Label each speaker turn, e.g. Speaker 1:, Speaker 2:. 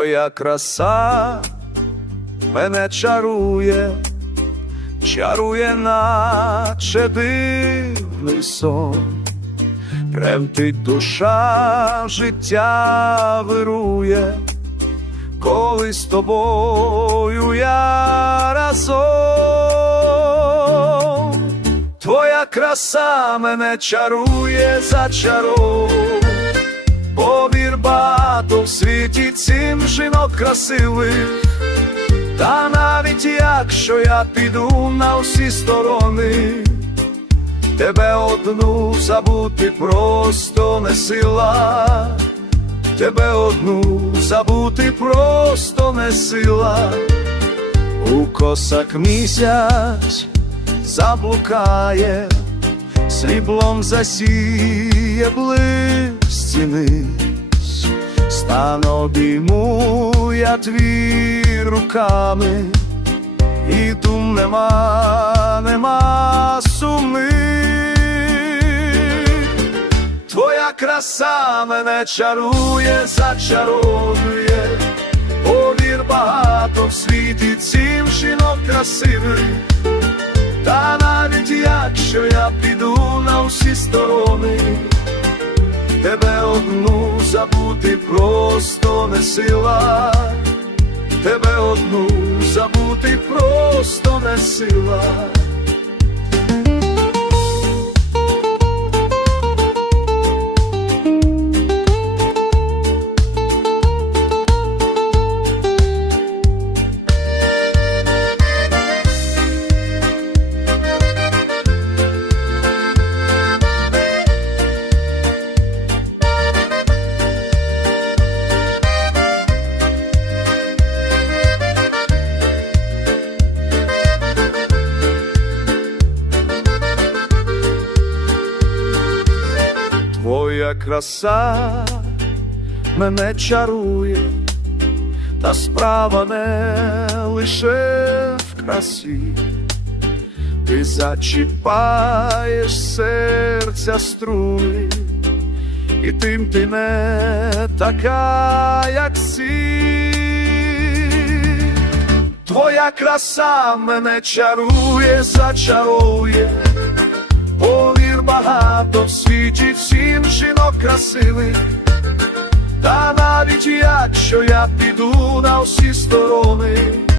Speaker 1: твоя краса мене чарує, чарує, наче дивний сон, тремтить душа, життя вирує, коли з тобою я разом. Твоя краса мене чарує, зачарує. В світі цим жінок красивих, та навіть якщо я піду на всі сторони, тебе одну забути просто не сила, тебе одну забути просто не сила, у косак місяць заблукає, сріблом засіє блистіни, стан обійму я твій руками, і тум нема, нема суми. Твоя краса мене чарує, зачарує, повір багато в світі цим жінок красивих. Та навіть якщо я піду на всі сторони, тебе одну забути просто не сила, тебе одну забути просто не сила. Твоя краса мене чарує, та справа не лише в красі, ти зачіпаєш серця струни, і тим ти не така, як всі. Твоя краса мене чарує, зачарує. Багато в світі всім жінок красивих, та навіть що я піду на всі сторони,